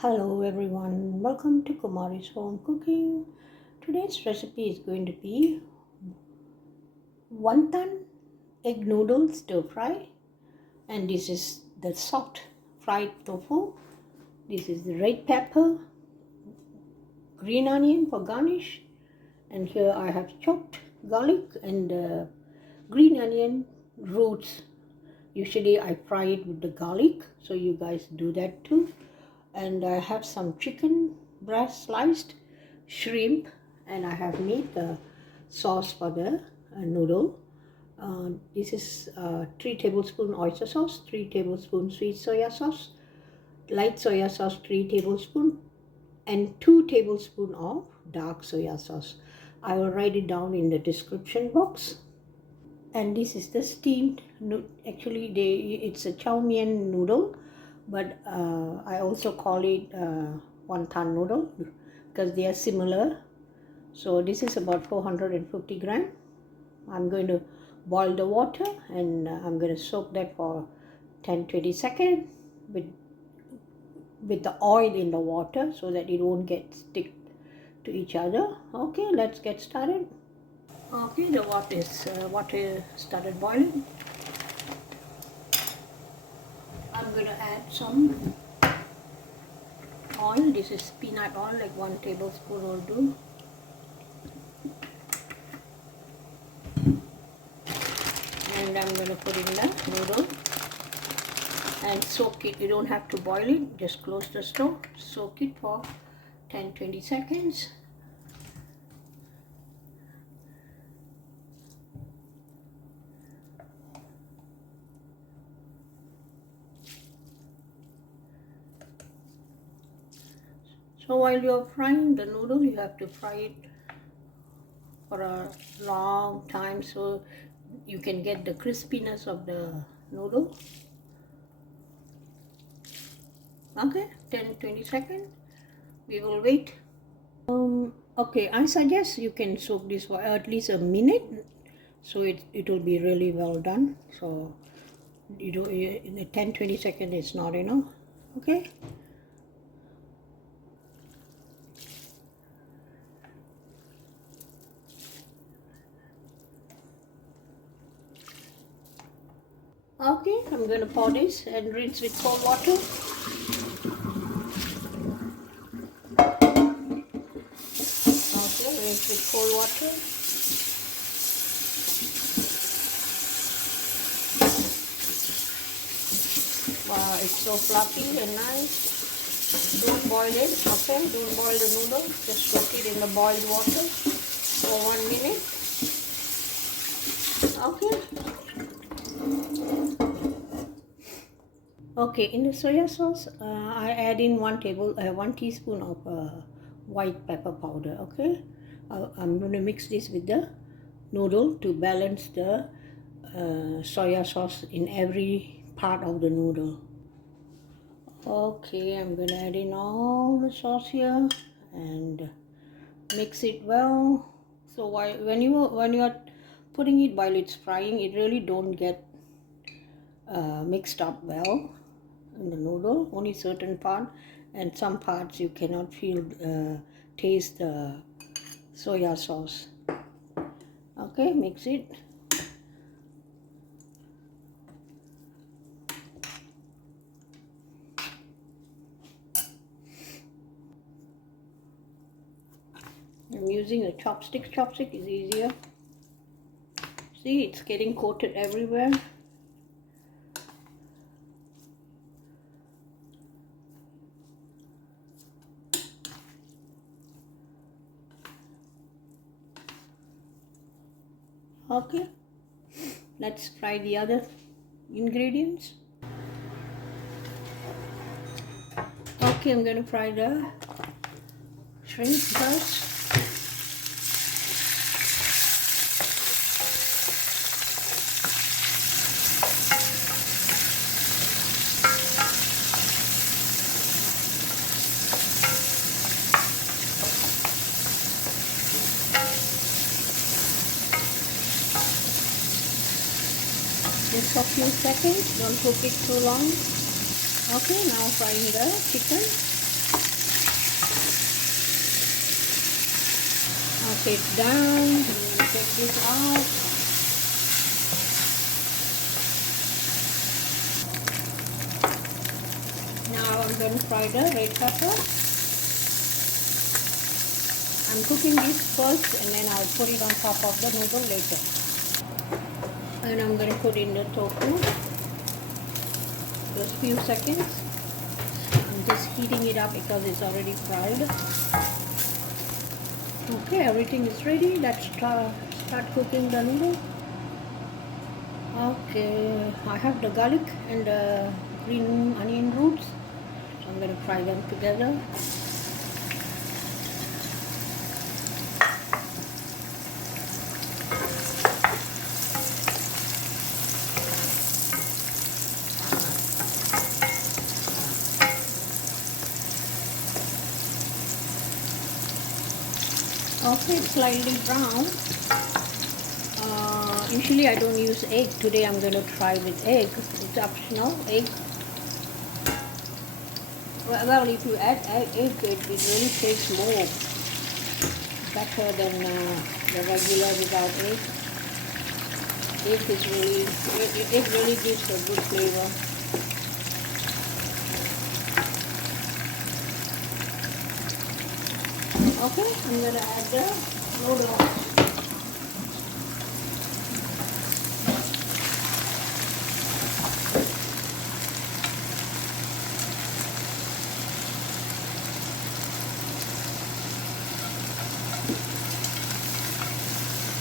Hello everyone, welcome to Kumari's Home Cooking. Today's recipe is going to be wonton egg noodles stir fry, and this is the soft fried tofu. This is the red pepper, green onion for garnish, and here I have chopped garlic and green onion roots. Usually I fry it with the garlic, so you guys do that too. And I have some chicken breast sliced, shrimp, and I have made the sauce for the noodle. This is 3 tablespoons oyster sauce, 3 tablespoons sweet soya sauce, light soya sauce 3 tablespoons, and 2 tablespoons of dark soya sauce. I will write it down in the description box. And this is the steamed, actually it's a chow mein noodle, but I also call it wonton noodle because they are similar. So this is about 450 gram. I'm going to boil the water, and I'm going to soak that for 10-20 seconds with the oil in the water so that it won't get stick to each other. Okay, let's get started. Okay, the water started boiling. I'm going to add some oil. This is peanut oil, like 1 tablespoon will do. And I'm going to put in the noodle and soak it. You don't have to boil it, just close the stove, soak it for 10-20 seconds. So while you're frying the noodle, you have to fry it for a long time so you can get the crispiness of the noodle. Okay, 10-20 seconds. We will wait. Okay, I suggest you can soak this for at least a minute, so it will be really well done. So you know, in the 10-20 seconds is not enough. Okay. Okay, I'm going to pour this and rinse with cold water. Okay, rinse with cold water. Wow, it's so fluffy and nice. Don't boil it, okay? Don't boil the noodle. Just soak it in the boiled water for 1 minute. Okay. Okay, in the soya sauce, I add in 1 teaspoon of white pepper powder. Okay, I'm going to mix this with the noodle to balance the soya sauce in every part of the noodle. Okay, I'm going to add in all the sauce here and mix it well. So when you are putting it while it's frying, it really don't get mixed up well in the noodle. Only certain part, and some parts you cannot taste the soya sauce. Okay, mix it. I'm using a chopstick. Chopstick is easier. See, it's getting coated everywhere. Okay, let's fry the other ingredients. Okay, I'm going to fry the shrimp first. Just for a few seconds, don't cook it too long. Okay, now frying the chicken. it down. I'm going to take this out. Now I'm going to fry the red pepper. I'm cooking this first and then I'll put it on top of the noodle later. And I'm going to put in the tofu. Just a few seconds. I'm just heating it up because it's already fried. Okay, everything is ready. Let's start cooking the noodle. Okay, I have the garlic and the green onion roots. So I'm going to fry them together. Okay, it's slightly brown. Usually I don't use egg. Today I'm going to try with egg. It's optional, egg. Well, if you add egg, it really tastes more better than the regular without egg. Egg really gives a good flavor. Okay, I'm going to add the noodles.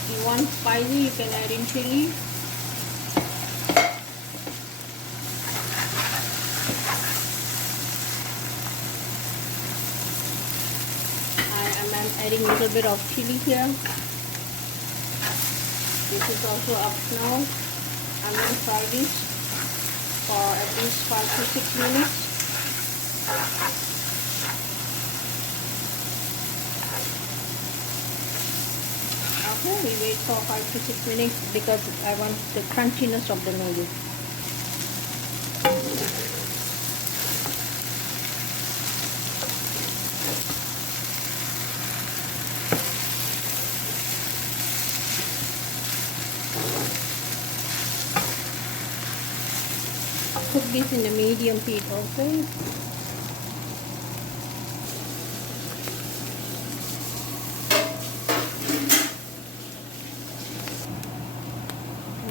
If you want spicy, you can add in chili. I'm adding a little bit of chili here. This is also optional. I'm going to fry this for at least 5 to 6 minutes. Okay, we wait for 5 to 6 minutes because I want the crunchiness of the noodles. Cook this in the medium heat, okay?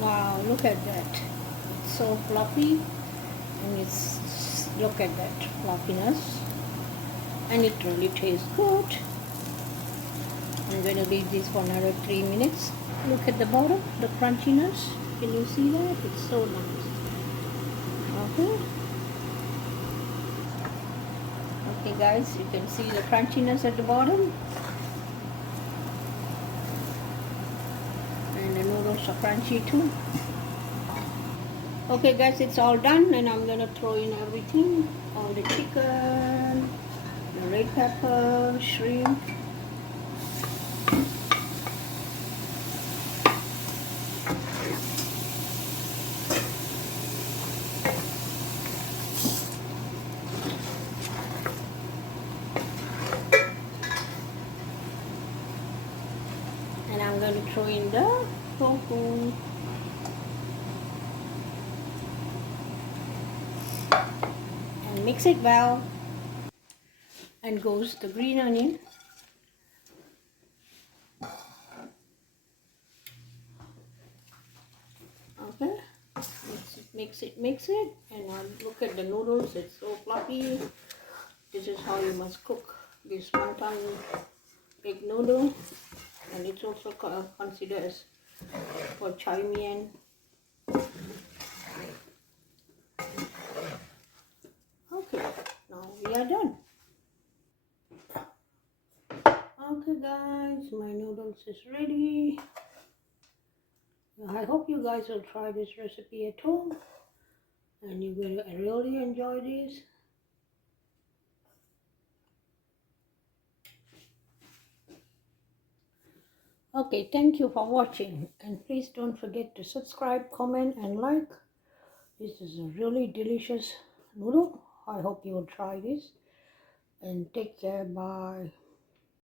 Wow, look at that. It's so fluffy and look at that fluffiness. And it really tastes good. I'm going to leave this for another 3 minutes. Look at the bottom, the crunchiness. Can you see that? It's so nice. Okay. Okay guys, you can see the crunchiness at the bottom. And the noodles are crunchy too. Okay guys, it's all done and I'm going to throw in everything. All the chicken, the red pepper, shrimp. And I'm going to throw in the tofu. And mix it well. And goes the green onion. Okay. Mix it. And look at the noodles. It's so fluffy. This is how you must cook this wonton egg noodle. And it's also considered as for chow mein. Okay, now we are done. Okay guys, my noodles is ready. I hope you guys will try this recipe at home and you will really enjoy this. Okay, thank you for watching and please don't forget to subscribe, comment and like. This is a really delicious noodle. I hope you will try this and take care. Bye.